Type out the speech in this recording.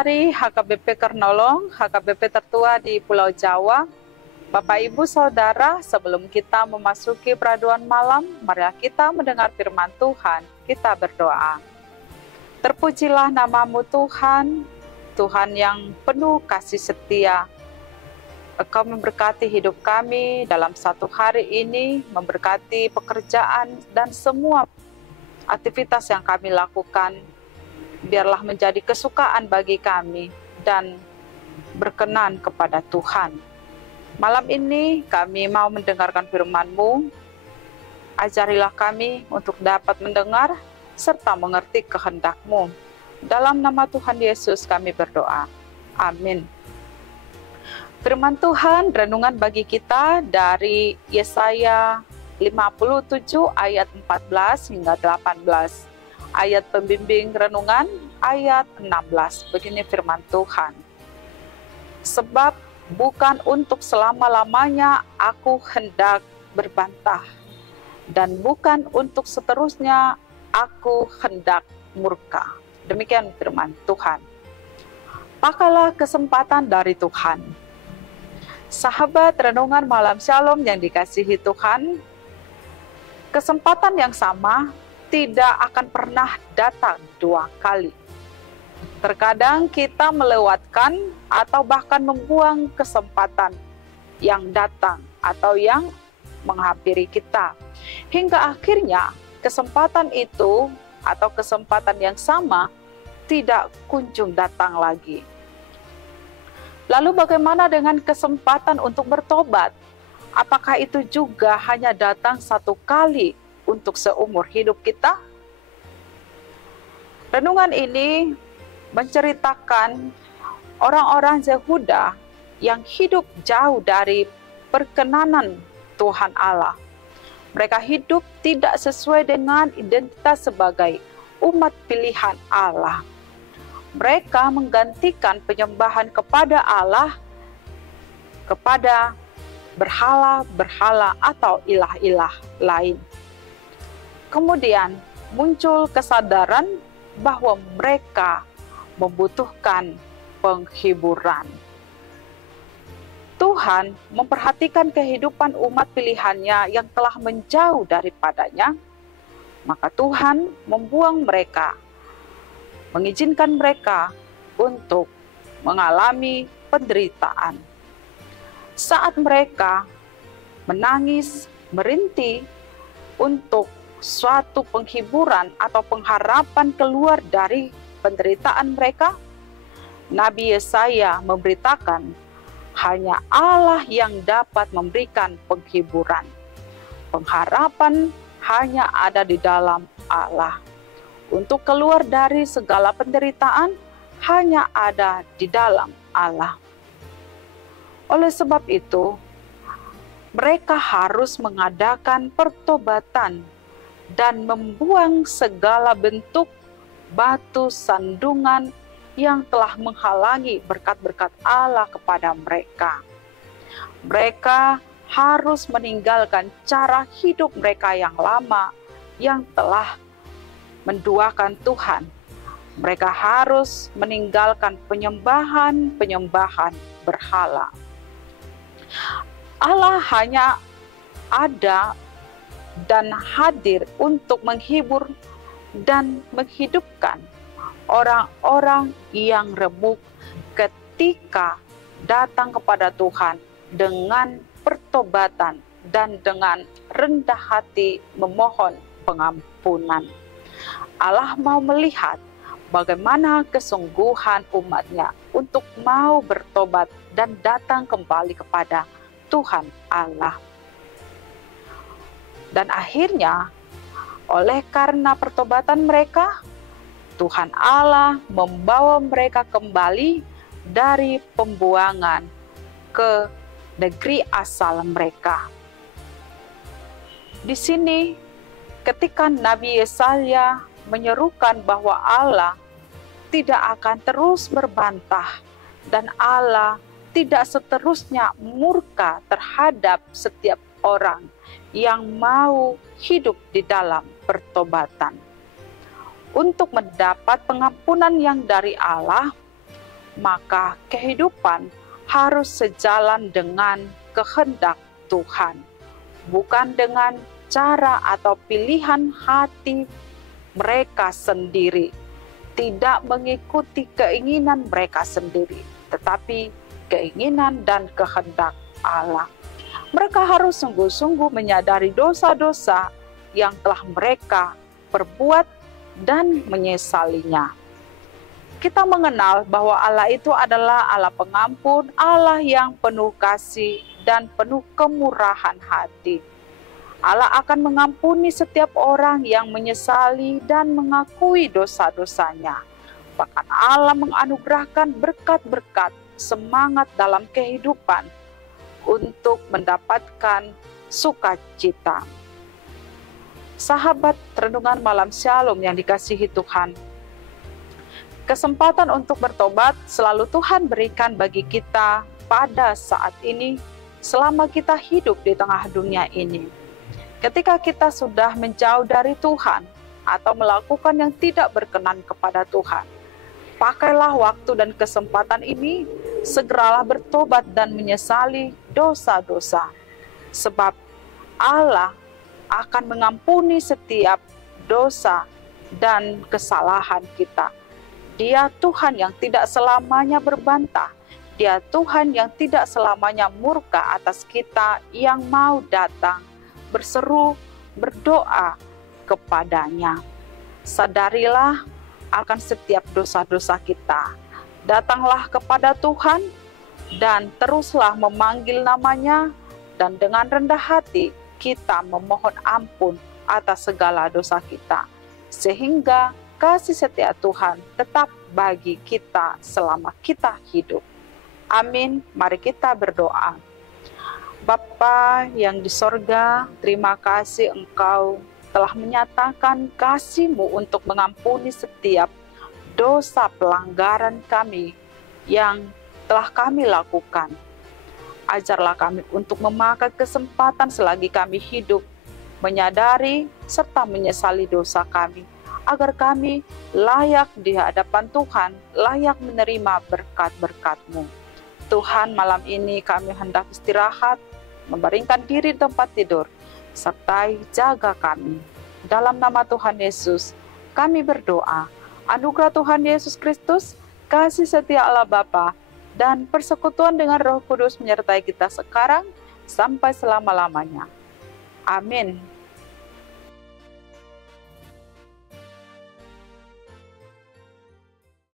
dari HKBP Kernolong, HKBP tertua di Pulau Jawa. Bapak, Ibu, Saudara, sebelum kita memasuki peraduan malam, marilah kita mendengar firman Tuhan. Kita berdoa. Terpujilah nama-Mu Tuhan, Tuhan yang penuh kasih setia. Engkau memberkati hidup kami dalam satu hari ini, memberkati pekerjaan dan semua aktivitas yang kami lakukan. Biarlah menjadi kesukaan bagi kami dan berkenan kepada Tuhan. Malam ini kami mau mendengarkan firman-Mu. Ajarilah kami untuk dapat mendengar serta mengerti kehendak-Mu. Dalam nama Tuhan Yesus kami berdoa. Amin. Firman Tuhan, renungan bagi kita dari Yesaya 57 ayat 14 hingga 18. Ayat pembimbing renungan ayat 16. Begini firman Tuhan. Sebab bukan untuk selama-lamanya aku hendak berbantah, dan bukan untuk seterusnya aku hendak murka. Demikian firman Tuhan. Pakailah kesempatan dari Tuhan. Sahabat renungan malam Shalom yang dikasihi Tuhan, kesempatan yang sama tidak akan pernah datang dua kali. Terkadang kita melewatkan atau bahkan membuang kesempatan yang datang atau yang menghampiri kita. Hingga akhirnya kesempatan itu atau kesempatan yang sama tidak kunjung datang lagi. Lalu bagaimana dengan kesempatan untuk bertobat? Apakah itu juga hanya datang satu kali untuk seumur hidup kita? Renungan ini menceritakan orang-orang Yehuda yang hidup jauh dari perkenanan Tuhan Allah. Mereka hidup tidak sesuai dengan identitas sebagai umat pilihan Allah. Mereka menggantikan penyembahan kepada Allah kepada berhala-berhala atau ilah-ilah lain. Kemudian muncul kesadaran bahwa mereka membutuhkan penghiburan. Tuhan memperhatikan kehidupan umat pilihannya yang telah menjauh daripadanya, maka Tuhan membuang mereka, mengizinkan mereka untuk mengalami penderitaan. Saat mereka menangis, merintih untuk suatu penghiburan atau pengharapan keluar dari penderitaan mereka, Nabi Yesaya memberitakan hanya Allah yang dapat memberikan penghiburan. Pengharapan hanya ada di dalam Allah. Untuk keluar dari segala penderitaan hanya ada di dalam Allah. Oleh sebab itu, mereka harus mengadakan pertobatan dan membuang segala bentuk batu sandungan yang telah menghalangi berkat-berkat Allah kepada mereka. Mereka harus meninggalkan cara hidup mereka yang lama yang telah menduakan Tuhan. Mereka harus meninggalkan penyembahan-penyembahan berhala. Allah hanya ada dan hadir untuk menghibur dan menghidupkan orang-orang yang remuk ketika datang kepada Tuhan dengan pertobatan dan dengan rendah hati memohon pengampunan. Allah mau melihat bagaimana kesungguhan umatnya untuk mau bertobat dan datang kembali kepada Tuhan Allah. Dan akhirnya, oleh karena pertobatan mereka, Tuhan Allah membawa mereka kembali dari pembuangan ke negeri asal mereka. Di sini, ketika Nabi Yesaya menyerukan bahwa Allah tidak akan terus berbantah dan Allah tidak seterusnya murka terhadap setiap orang yang mau hidup di dalam pertobatan. Untuk mendapat pengampunan yang dari Allah, maka kehidupan harus sejalan dengan kehendak Tuhan, bukan dengan cara atau pilihan hati mereka sendiri, tidak mengikuti keinginan mereka sendiri, tetapi keinginan dan kehendak Allah. Mereka harus sungguh-sungguh menyadari dosa-dosa yang telah mereka perbuat dan menyesalinya. Kita mengenal bahwa Allah itu adalah Allah pengampun, Allah yang penuh kasih dan penuh kemurahan hati. Allah akan mengampuni setiap orang yang menyesali dan mengakui dosa-dosanya. Bahkan Allah menganugerahkan berkat-berkat semangat dalam kehidupan untuk mendapatkan sukacita. Sahabat renungan malam Shalom yang dikasihi Tuhan, kesempatan untuk bertobat selalu Tuhan berikan bagi kita pada saat ini selama kita hidup di tengah dunia ini. Ketika kita sudah menjauh dari Tuhan atau melakukan yang tidak berkenan kepada Tuhan, pakailah waktu dan kesempatan ini, segeralah bertobat dan menyesali dosa-dosa. Sebab Allah akan mengampuni setiap dosa dan kesalahan kita. Dia Tuhan yang tidak selamanya berbantah. Dia Tuhan yang tidak selamanya murka atas kita yang mau datang, berseru, berdoa kepadanya. Sadarilah akan setiap dosa-dosa kita. Datanglah kepada Tuhan dan teruslah memanggil namanya, dan dengan rendah hati kita memohon ampun atas segala dosa kita, sehingga kasih setia Tuhan tetap bagi kita selama kita hidup. Amin. Mari kita berdoa. Bapa yang di sorga, terima kasih Engkau telah menyatakan kasih-Mu untuk mengampuni setiap dosa pelanggaran kami yang telah kami lakukan. Ajarlah kami untuk memakai kesempatan selagi kami hidup, menyadari serta menyesali dosa kami, agar kami layak di hadapan Tuhan, layak menerima berkat-berkat-Mu. Tuhan, malam ini kami hendak istirahat, membaringkan diri di tempat tidur, sertai jaga kami. Dalam nama Tuhan Yesus, kami berdoa. Anugerah Tuhan Yesus Kristus, kasih setia Allah Bapa, dan persekutuan dengan Roh Kudus menyertai kita sekarang sampai selama-lamanya. Amin.